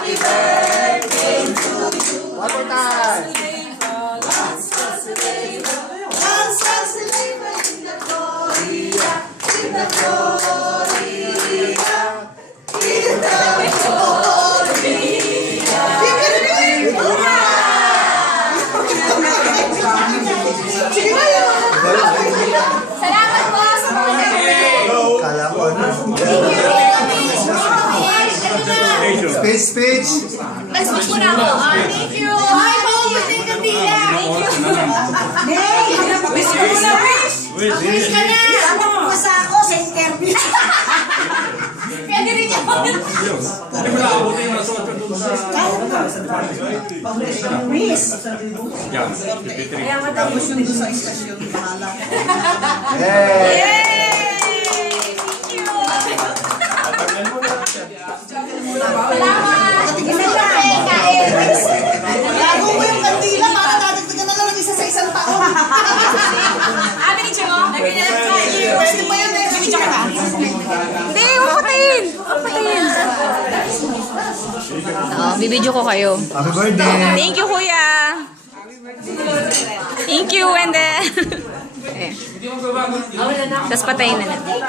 Happy birthday to you. One more time. Lots of flavor in the Gloria, in the Gloria, in the Salamat po sa mga Kala ko ano. Speech. Nag-speech mo na ako. Thank you. Ay, paubutin ka nila. Thank you. Wish ko muna, wish. Wish ka na. Ano mo sa ako sa interview. Pwede rin yan. Hindi mo na abutin yung nasuot ko doon sa... Wish. Yan, Kaya matapos yung doon sa istasyon. Yay! Yay! Thank you. Salamat. Lago mo yung kandila para dadagdagan na lang isa sa isang taon. Binidyo mo? Pwede pa yun eh. Binidyo ka na. Hindi, upatin! Upatin! Bibidyo ko kayo. Happy birthday. Thank you, kuya! Thank you, and then... Tapos patayin na natin.